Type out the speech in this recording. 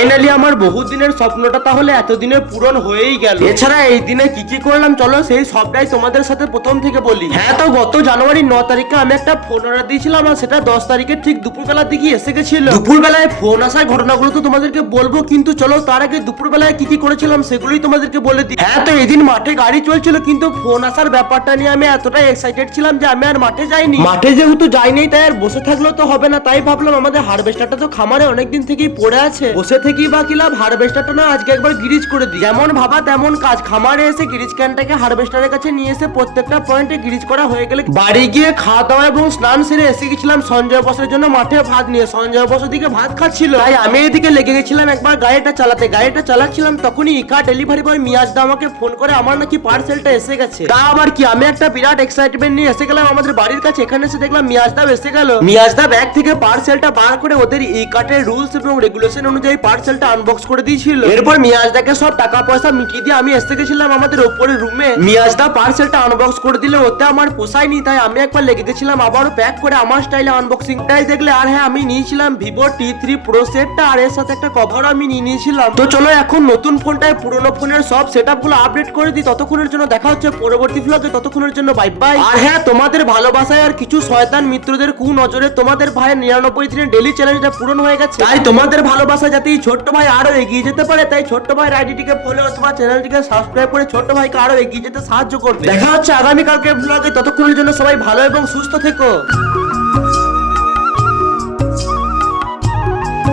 Finally আমার বহু দিনের স্বপ্নটা তাহলে এতদিনে পূরণ হয়েই গেল। এছাড়া এই দিনে কি কি করলাম চলো সেই সবটাই তোমাদের সাথে প্রথম থেকে বলি। হ্যাঁ, তো গত জানুয়ারি 9 তারিখে আমি একটা ফোন অর্ডার দিয়েছিলাম আর সেটা 10 তারিখে ঠিক দুপুরবেলার দিকে এসে গেছিল। দুপুরবেলায় ফোন আসার ঘটনাগুলো তো তোমাদেরকে বলবো, কিন্তু চলো তার আগে দুপুরবেলায় কি কি করেছিলাম সেগুলোই তোমাদেরকে বলে দিই। হ্যাঁ, তো এদিন মাঠে গাড়ি চলছিল, কিন্তু ফোন আসার ব্যাপারটা নিয়ে আমি এতটাই এক্সাইটেড ছিলাম যে আমি আর মাঠে যাইনি। মাঠে যেহেতু যাইনি তাই আর বসে থাকলেও তো হবে না, তাই ভাবলাম আমাদের হারভেস্টারটা তো খামারে অনেকদিন থেকেই পড়ে আছে, বসে থেকেই বা কি লাভ, হারভেস্টারটা না আজকে একবার গিরিজ করে দিই। যেমন ভাবা তেমন কাজ, খামারে এসে গিরিজ ক্যানটাকে হারভেস্টারের কাছে নিয়ে এসে প্রত্যেকটা পয়েন্টে গিরিজ করা হয়ে গেলে বাড়ি গিয়ে খাওয়া দাওয়া এবং স্নান সেরে এসে গেছিলাম সঞ্জয় বসের জন্য মাঠে ভাত নিয়ে। সঞ্জয় বস ওদিকে ভাত খাচ্ছিল, তাই আমি এদিকে লেগে গেছিলাম একবার গাড়িটা চালাতে। গাড়িটা চালাচ্ছিলাম তখনই ইকা ডেলিভারি বয় মিয়াজদা আমাকে ফোন করে আমার নাকি পার্সেলটা এসে গেছে। তা আবার কি, আমি একটা বিরাট এক্সাইটমেন্ট নিয়ে এসে গেলাম আমাদের বাড়ির কাছে। এখানে এসে দেখলাম মিয়াজদা এসে গেল। মিয়াজদা ব্যাগ থেকে পার্সেলটা বার করে ওদের ই কার্টের রুলস এবং রেগুলেশন অনুযায়ী পার্সেলটা আনবক্স করে দিয়েছিল। এরপর মিয়াজদাকে সব টাকা পয়সা মিটিয়ে দিয়ে আমি এসে গেছিলাম আমাদের উপরের রুমে। মিয়াজদা পার্সেলটা আনবক্স করে দিলে ওতে আমার পোষায়নি, তাই আমি একবার লেগে গেছিলাম আবারও প্যাক করে আমার স্টাইলে আনবক্সিংটাই দেখলে। আর হ্যাঁ, আমি নিয়েছিলাম ভিভো T3 Pro সেটটা আর এর সাথে একটা কভারও আমি নিয়ে নিয়েছিলাম। তো চলো এখন নতুন ফোনটায় পুরনো ফোনের সব সেটআপগুলো আপডেট করে দিই। ততক্ষণের জন্য দেখা হচ্ছে পরবর্তী ভ্লগে, ততক্ষণের জন্য বাই বাই। আর হ্যাঁ, তোমাদের ভালোবাসায় আর কিছু শয়তান মিত্রদের নজরে তোমাদের ভাইয়ের 99 দিনের ডেইলি চ্যালেঞ্জটা পূরণ হয়ে গেছে। তাই তোমাদের ভালোবাসা যাতে এই ছোট্ট ভাই আরো এগিয়ে যেতে পারে, তাই ছোট্ট ভাইয়ের আইডিটিকে ফলো অথবা চ্যানেলটিকে সাবস্ক্রাইব করে ছোট্ট ভাইকে আরো এগিয়ে যেতে সাহায্য করবে। দেখা হচ্ছে আগামী কালকের ভ্লগে, ততক্ষণের জন্য সবাই ভালো এবং সুস্থ থেকো।